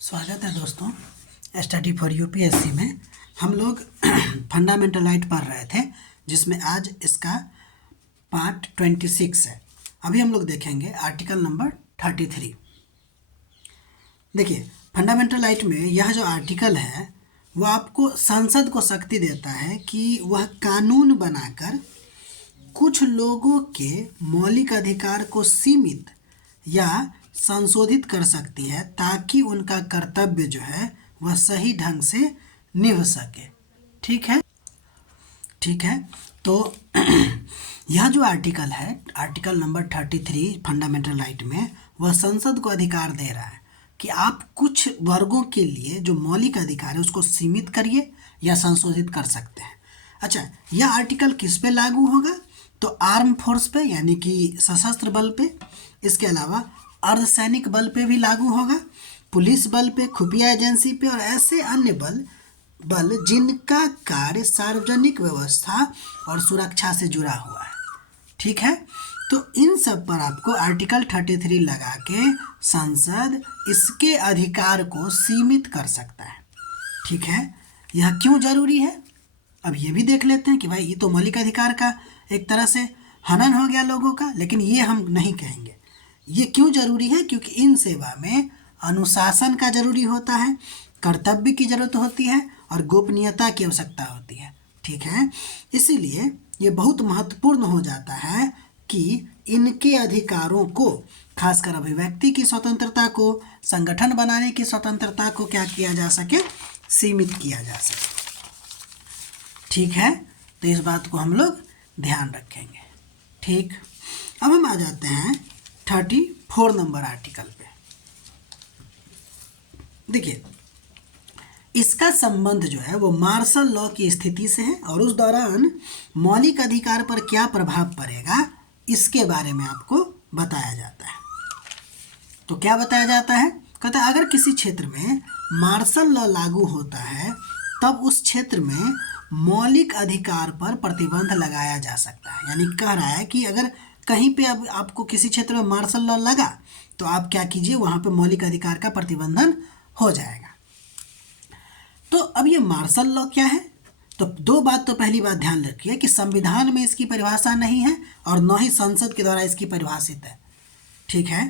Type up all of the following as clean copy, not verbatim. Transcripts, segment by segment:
स्वागत है दोस्तों। स्टडी फॉर यूपीएससी में हम लोग फंडामेंटल राइट पढ़ रहे थे, जिसमें आज इसका पार्ट 26 है। अभी हम लोग देखेंगे आर्टिकल नंबर 33। देखिए, फंडामेंटल राइट में यह जो आर्टिकल है वो आपको संसद को शक्ति देता है कि वह कानून बनाकर कुछ लोगों के मौलिक अधिकार को सीमित या संशोधित कर सकती है, ताकि उनका कर्तव्य जो है वह सही ढंग से निभ सके। ठीक है। तो यह जो आर्टिकल है, आर्टिकल नंबर 33 फंडामेंटल राइट में, वह संसद को अधिकार दे रहा है कि आप कुछ वर्गों के लिए जो मौलिक अधिकार है उसको सीमित करिए या संशोधित कर सकते हैं। अच्छा, यह आर्टिकल किस पे लागू होगा? तो आर्म फोर्स पे, यानी कि सशस्त्र बल पे, इसके अलावा अर्धसैनिक बल पे भी लागू होगा, पुलिस बल पे, खुफिया एजेंसी पे और ऐसे अन्य बल जिनका कार्य सार्वजनिक व्यवस्था और सुरक्षा से जुड़ा हुआ है। ठीक है, तो इन सब पर आपको आर्टिकल 33 लगा के संसद इसके अधिकार को सीमित कर सकता है। ठीक है, यह क्यों जरूरी है अब ये भी देख लेते हैं कि भाई ये तो मौलिक अधिकार का एक तरह से हनन हो गया लोगों का, लेकिन ये हम नहीं कहेंगे। ये क्यों जरूरी है? क्योंकि इन सेवा में अनुशासन का जरूरी होता है, कर्तव्य की जरूरत होती है और गोपनीयता की आवश्यकता होती है। ठीक है, इसीलिए ये बहुत महत्वपूर्ण हो जाता है कि इनके अधिकारों को, खासकर अभिव्यक्ति की स्वतंत्रता को, संगठन बनाने की स्वतंत्रता को क्या किया जा सके? सीमित किया जा सके। ठीक है, तो इस बात को हम लोग ध्यान रखेंगे। ठीक, अब हम आ जाते हैं 34 नंबर आर्टिकल पे। देखिए, इसका संबंध जो है वो मार्शल लॉ की स्थिति से है और उस दौरान मौलिक अधिकार पर क्या प्रभाव पड़ेगा इसके बारे में आपको बताया जाता है। तो क्या बताया जाता है? कहता है अगर किसी क्षेत्र में मार्शल लॉ लागू होता है तब उस क्षेत्र में मौलिक अधिकार पर प्रतिबंध लगाया जा सकता है। यानी कह रहा है कि अगर कहीं पे अब आपको किसी क्षेत्र में मार्शल लॉ लगा तो आप क्या कीजिए, वहाँ पे मौलिक अधिकार का प्रतिबंधन हो जाएगा। तो अब ये मार्शल लॉ क्या है? तो पहली बात ध्यान रखिए कि संविधान में इसकी परिभाषा नहीं है और न ही संसद के द्वारा इसकी परिभाषित है। ठीक है,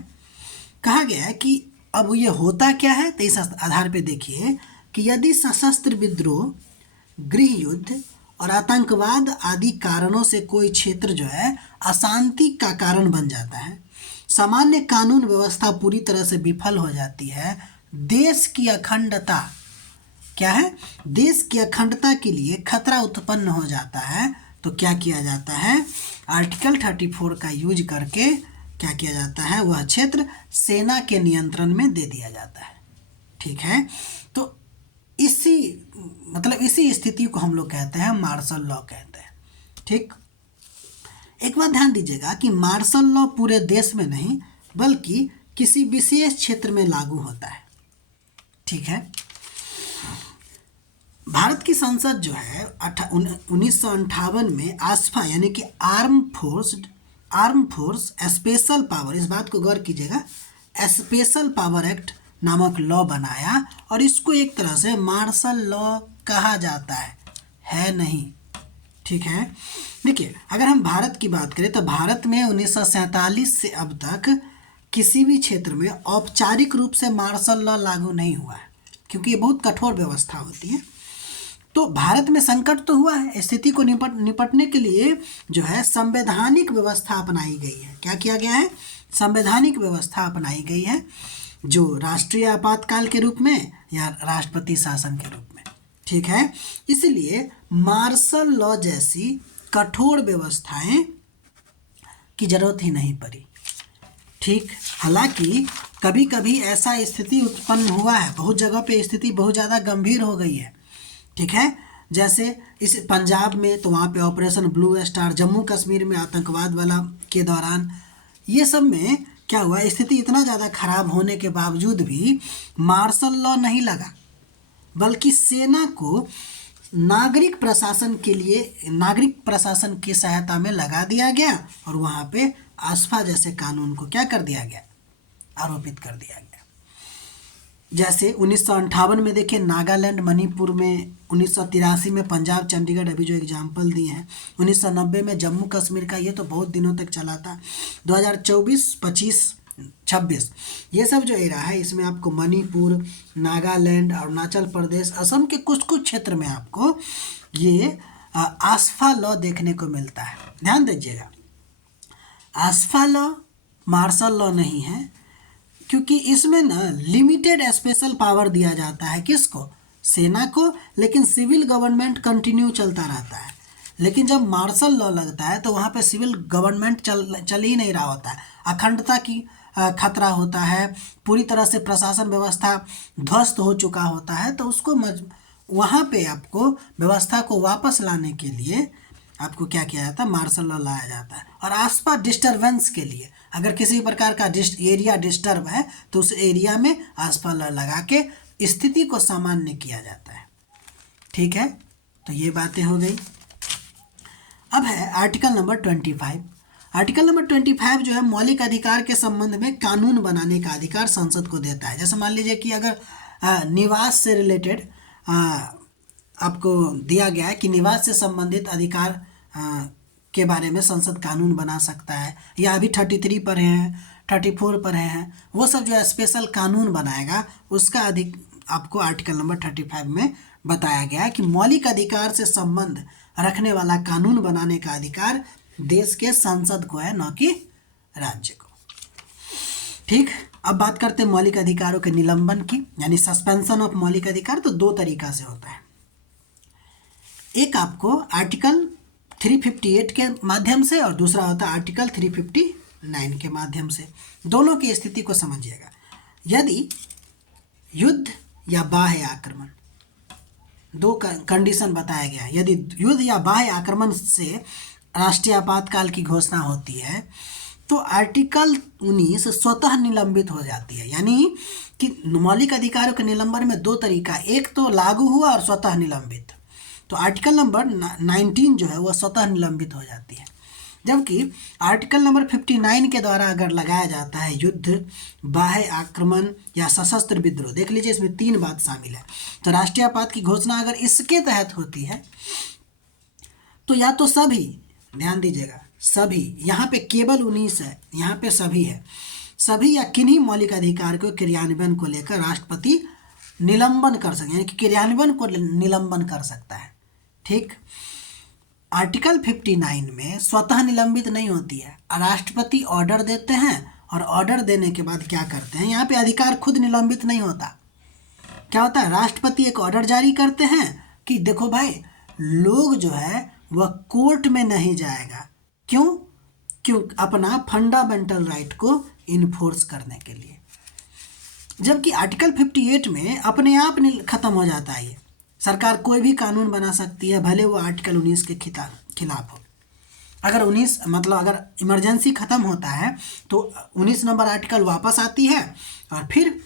कहा गया है कि अब ये होता क्या है, तो इस आधार पे देखिए कि यदि सशस्त्र विद्रोह, गृह युद्ध और आतंकवाद आदि कारणों से कोई क्षेत्र जो है अशांति का कारण बन जाता है, सामान्य कानून व्यवस्था पूरी तरह से विफल हो जाती है, देश की अखंडता, क्या है, देश की अखंडता के लिए खतरा उत्पन्न हो जाता है, तो क्या किया जाता है? आर्टिकल 34 का यूज करके क्या किया जाता है? वह क्षेत्र सेना के नियंत्रण में दे दिया जाता है। ठीक है, तो इसी स्थिति को हम लोग कहते हैं मार्शल लॉ कहते हैं। ठीक, एक बात ध्यान दीजिएगा कि मार्शल लॉ पूरे देश में नहीं बल्कि किसी विशेष क्षेत्र में लागू होता है। ठीक है, भारत की संसद जो है 1958 में आसफा यानी कि आर्म फोर्स स्पेशल पावर, इस बात को गौर कीजिएगा, स्पेशल पावर एक्ट नामक लॉ बनाया और इसको एक तरह से मार्शल लॉ कहा जाता है नहीं। ठीक है, देखिए अगर हम भारत की बात करें तो भारत में 1947 से अब तक किसी भी क्षेत्र में औपचारिक रूप से मार्शल लॉ लागू नहीं हुआ है, क्योंकि ये बहुत कठोर व्यवस्था होती है। तो भारत में संकट तो हुआ है, स्थिति को निपटने के लिए जो है संवैधानिक व्यवस्था अपनाई गई है। क्या किया गया है? संवैधानिक व्यवस्था अपनाई गई है, जो राष्ट्रीय आपातकाल के रूप में या राष्ट्रपति शासन के रूप में। ठीक है, इसलिए मार्शल लॉ जैसी कठोर व्यवस्थाएं की जरूरत ही नहीं पड़ी। ठीक, हालांकि कभी कभी ऐसा स्थिति उत्पन्न हुआ है, बहुत जगह पे स्थिति बहुत ज़्यादा गंभीर हो गई है। ठीक है, जैसे इस पंजाब में तो वहाँ पे operation blue star, Jammu Kashmir में आतंकवाद वाला के दौरान, ये सब में क्या हुआ, स्थिति इतना ज़्यादा खराब होने के बावजूद भी मार्शल लॉ नहीं लगा, बल्कि सेना को नागरिक प्रशासन की सहायता में लगा दिया गया और वहाँ पे आसफा जैसे कानून को क्या कर दिया गया? आरोपित कर दिया गया। जैसे 1958 में देखिए नागालैंड, मणिपुर में, 1983 में पंजाब, चंडीगढ़, अभी जो एग्जाम्पल दिए हैं, 1990 में जम्मू कश्मीर का, ये तो बहुत दिनों तक चला था। 2024, 25, 26 ये सब जो एरा है इसमें आपको मणिपुर, नागालैंड, अरुणाचल प्रदेश, असम के कुछ कुछ क्षेत्र में आपको ये आसफा लॉ देखने को मिलता है। ध्यान दीजिएगा, आसफा लॉ मार्शल लॉ नहीं है, क्योंकि इसमें ना लिमिटेड स्पेशल पावर दिया जाता है किसको, सेना को, लेकिन सिविल गवर्नमेंट कंटिन्यू चलता रहता है। लेकिन जब मार्शल लॉ लगता है तो वहाँ पे सिविल गवर्नमेंट चल ही नहीं रहा होता है, अखंडता की खतरा होता है, पूरी तरह से प्रशासन व्यवस्था ध्वस्त हो चुका होता है। तो उसको वहाँ पे आपको व्यवस्था को वापस लाने के लिए आपको क्या किया जाता है, मार्शल लॉ लाया जाता है। और आसपास डिस्टरबेंस के लिए अगर किसी प्रकार का एरिया डिस्टर्ब है तो उस एरिया में आसपास लॉ लगा के स्थिति को सामान्य किया जाता है। ठीक है, तो ये बातें हो गई। अब है आर्टिकल नंबर 25। आर्टिकल नंबर 25 जो है मौलिक अधिकार के संबंध में कानून बनाने का अधिकार संसद को देता है। जैसे मान लीजिए कि अगर निवास से रिलेटेड आपको दिया गया है कि निवास से संबंधित अधिकार के बारे में संसद कानून बना सकता है, या अभी 33 पर हैं, 34 पर हैं, वो सब जो है स्पेशल कानून बनाएगा, उसका आपको आर्टिकल नंबर 35 में बताया गया है कि मौलिक अधिकार से संबंध रखने वाला कानून बनाने का अधिकार देश के संसद को है, न कि राज्य को। ठीक, अब बात करते हैं मौलिक अधिकारों के निलंबन की, यानी सस्पेंशन ऑफ मौलिक अधिकार। तो दो तरीका से होता है, एक आपको आर्टिकल 358 के माध्यम से और दूसरा होता है आर्टिकल 359 के माध्यम से। दोनों की स्थिति को समझिएगा। यदि युद्ध या बाह्य आक्रमण, दो कंडीशन बताया गया है, यदि युद्ध या बाह्य आक्रमण से राष्ट्रीय आपातकाल की घोषणा होती है तो आर्टिकल 19 स्वतः निलंबित हो जाती है। यानी कि मौलिक अधिकारों के निलंबन में दो तरीका, एक तो लागू हुआ और स्वतः निलंबित। तो आर्टिकल नंबर 19 जो है वह स्वतः निलंबित हो जाती है, जबकि आर्टिकल नंबर 59 के द्वारा अगर लगाया जाता है युद्ध, बाह्य आक्रमण या सशस्त्र विद्रोह, देख लीजिए इसमें 3 बात शामिल है। तो राष्ट्रीय आपात की घोषणा अगर इसके तहत होती है तो या तो सभी, ध्यान दीजिएगा, सभी, यहाँ पे केवल 19 है, यहाँ पे सभी है, सभी या किन्हीं मौलिक अधिकार को क्रियान्वयन को लेकर राष्ट्रपति निलंबन कर सकते, यानी कि क्रियान्वयन को निलंबन कर सकता है। ठीक, आर्टिकल 59 में स्वतः निलंबित नहीं होती है, राष्ट्रपति ऑर्डर देते हैं और ऑर्डर देने के बाद क्या करते हैं, यहाँ पे अधिकार खुद निलंबित नहीं होता। क्या होता है, राष्ट्रपति एक ऑर्डर जारी करते हैं कि देखो भाई, लोग जो है वह कोर्ट में नहीं जाएगा, क्यों अपना फंडामेंटल राइट को इन्फोर्स करने के लिए। जबकि आर्टिकल 58 में अपने आप खत्म हो जाता है, ये सरकार कोई भी कानून बना सकती है, भले वो आर्टिकल 19 के खिलाफ हो। अगर 19 मतलब अगर इमरजेंसी ख़त्म होता है तो 19 नंबर आर्टिकल वापस आती है, और फिर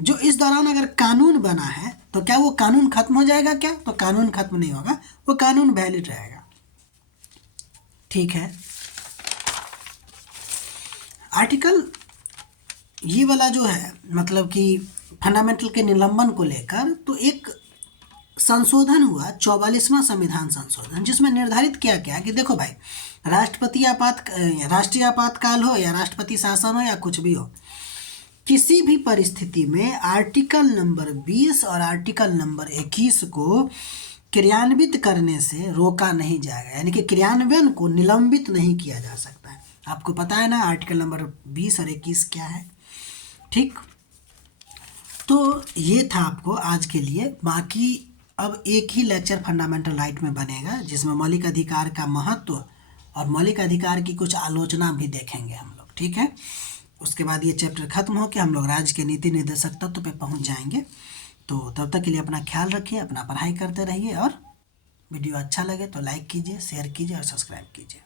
जो इस दौरान अगर कानून बना है तो क्या वो कानून खत्म हो जाएगा क्या? तो कानून खत्म नहीं होगा, वो कानून वैलिड रहेगा। ठीक है, आर्टिकल ये वाला जो है मतलब कि फंडामेंटल के निलंबन को लेकर तो एक संशोधन हुआ, 44वां संविधान संशोधन, जिसमें निर्धारित किया गया कि देखो भाई, राष्ट्रीय आपातकाल हो या राष्ट्रपति शासन हो या कुछ भी हो, किसी भी परिस्थिति में आर्टिकल नंबर 20 और आर्टिकल नंबर 21 को क्रियान्वित करने से रोका नहीं जाएगा, यानी कि क्रियान्वयन को निलंबित नहीं किया जा सकता है। आपको पता है ना आर्टिकल नंबर 20 और 21 क्या है। ठीक, तो ये था आपको आज के लिए। बाकी अब एक ही लेक्चर फंडामेंटल राइट में बनेगा, जिसमें मौलिक अधिकार का महत्व और मौलिक अधिकार की कुछ आलोचना भी देखेंगे हम लोग। ठीक है, उसके बाद ये चैप्टर खत्म हो के हम लोग राज्य के नीति निर्देशक तत्व पे पहुंच जाएंगे। तो तब तक के लिए अपना ख्याल रखिए, अपना पढ़ाई करते रहिए, और वीडियो अच्छा लगे तो लाइक कीजिए, शेयर कीजिए और सब्सक्राइब कीजिए।